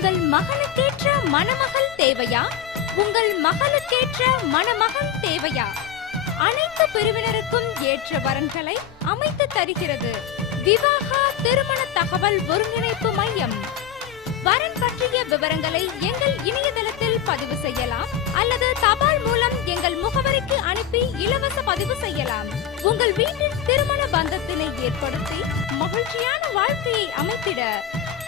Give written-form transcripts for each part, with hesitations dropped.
உங்கள் மகனுக்கேற்ற மணமகள் தேவையா? உங்கள் மகளுக்கேற்ற மணமகன் தேவையா? அனைத்து பிரிவினருக்கும் ஏற்ற வரன்களை அமைத்து தருகிறது விவாகா திருமண தகவல் ஒருங்கிணைப்பு மையம். வரன் பற்றிய விவரங்களை எங்கள் இணையதளத்தில் பதிவு செய்யலாம் அல்லது தபால் மூலம் எங்கள் முகவரிக்கு அனுப்பி இலவச பதிவு செய்யலாம். உங்கள் வீட்டில் திருமண பந்தத்தினை ஏற்படுத்தி மகிழ்ச்சியான வாழ்க்கையை அமைத்திட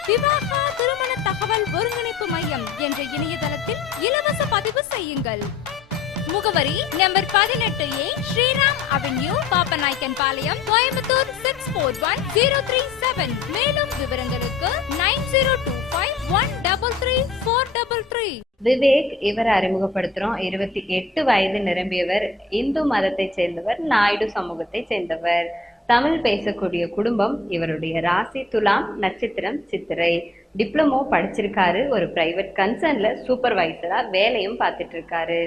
விவாகா திருமண தகவல் ஒருங்கிணைப்பு மையம் என்ற இணையதளத்தில் இலவச பதிவு செய்யுங்கள். முகவரி number 18A Sriram avenue, Pappanaicken Palayam, Coimbatore 641037. மேலும் விவரங்களுக்கு 9025133433. விவேக் இவரை அறிமுகப்படுத்துறோம். 28 வயது நிரம்பியவர், இந்து மதத்தை சேர்ந்தவர், நாயுடு சமூகத்தை சேர்ந்தவர், தமிழ் பேசக்கூடிய குடும்பம். இவருடைய ராசி துலாம், நட்சத்திரம் சித்திரை. டிப்ளமோ படிச்சிருக்காரு. ஒரு பிரைவேட் கன்சர்ன்ல சூப்பர்வைசரா வேலையும் பார்த்துட்டு இருக்காரு.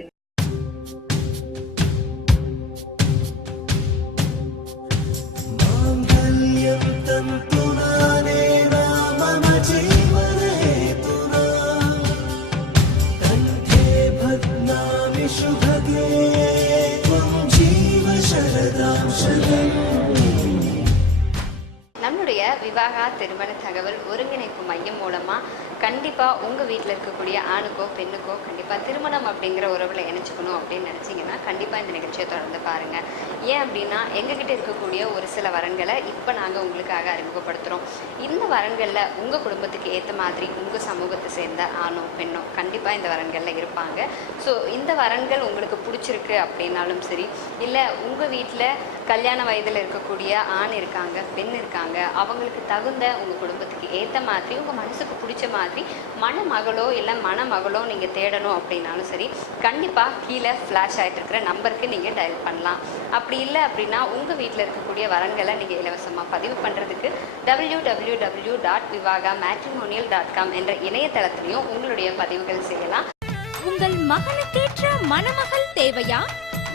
நம்மளுடைய விவாகா திருமண தகவல் ஒருங்கிணைப்பு மையம் மூலமாக கண்டிப்பாக உங்கள் வீட்டில் இருக்கக்கூடிய ஆணுக்கோ பெண்ணுக்கோ கண்டிப்பாக திருமணம் அப்படிங்கிற உறவில் இணைச்சிக்கணும் அப்படின்னு நினச்சிங்கன்னா கண்டிப்பாக இந்த நிகழ்ச்சியை தொடர்ந்து பாருங்கள். ஏன் அப்படின்னா எங்ககிட்ட இருக்கக்கூடிய ஒரு சில வரன்களை இப்போ நாங்கள் உங்களுக்காக அறிமுகப்படுத்துகிறோம். இந்த வரன்களில் உங்கள் குடும்பத்துக்கு ஏற்ற மாதிரி உங்கள் சமூகத்தை சேர்ந்த ஆணோ பெண்ணோ கண்டிப்பாக இந்த வரன்களில் இருப்பாங்க. ஸோ இந்த வரன்கள் உங்களுக்கு பிடிச்சிருக்கு அப்படின்னாலும் சரி, இல்லை உங்கள் வீட்டில் கல்யாண வயதில் இருக்கக்கூடிய ஆண் இருக்காங்க, பெண் இருக்காங்க, அவங்களுக்கு தகுந்த உங்கள் குடும்பத்துக்கு ஏற்ற மாதிரி உங்கள் மனசுக்கு பிடிச்ச மாதிரி மணமகளோ இல்லை மணமகளோ நீங்கள் தேடணும் அப்படின்னாலும் சரி, கண்டிப்பாக கீழே ஃப்ளாஷ் ஆகிட்டு இருக்கிற நம்பருக்கு நீங்கள் டயல் பண்ணலாம். அப்படி இல்லை அப்படின்னா உங்கள் வீட்டில் இருக்கக்கூடிய வரன்களை நீங்கள் இலவசமாக பதிவு பண்ணுறதுக்கு www.vivahamatrimonial.com என்ற இணையதளத்திலையும் உங்களுடைய பதிவுகள் செய்யலாம். உங்கள் மகனுக்கேற்ற மணமகள் தேவையா?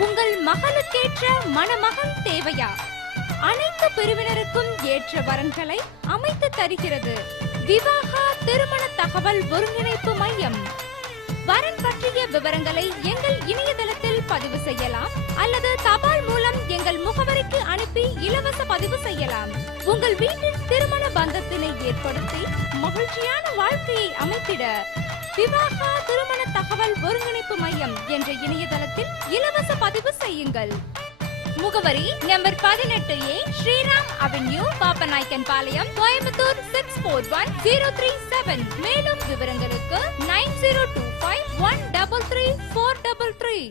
உங்கள் மகளுக்கேற்ற மணமகன் தேவையா? அனைத்து பிரிவினருக்கும் ஏற்ற வரன்களை அமைத்து தருகிறது விவாகா திருமண தகவல் ஒருங்கிணைப்பு மையம். வரன் பற்றிய விவரங்களை எங்கள் இணையதளத்தில் பதிவு செய்யலாம் அல்லது தபால் மூலம் எங்கள் முகவரிக்கு அனுப்பி இலவச பதிவு செய்யலாம். உங்கள் வீட்டில் திருமண பந்தத்தினை ஏற்படுத்தி மகிழ்ச்சியான வாழ்க்கையை அமைத்திட விவாகா திருமண தகவல் ஒருங்கிணைப்பு மையம் என்ற இணையதளத்தில் இலவச பதிவு செய்யுங்கள். முகவரி number 18A Sriram avenue, Pappanaicken Palayam, Coimbatore 641037. மேலும் விவரங்களுக்கு 9025133433.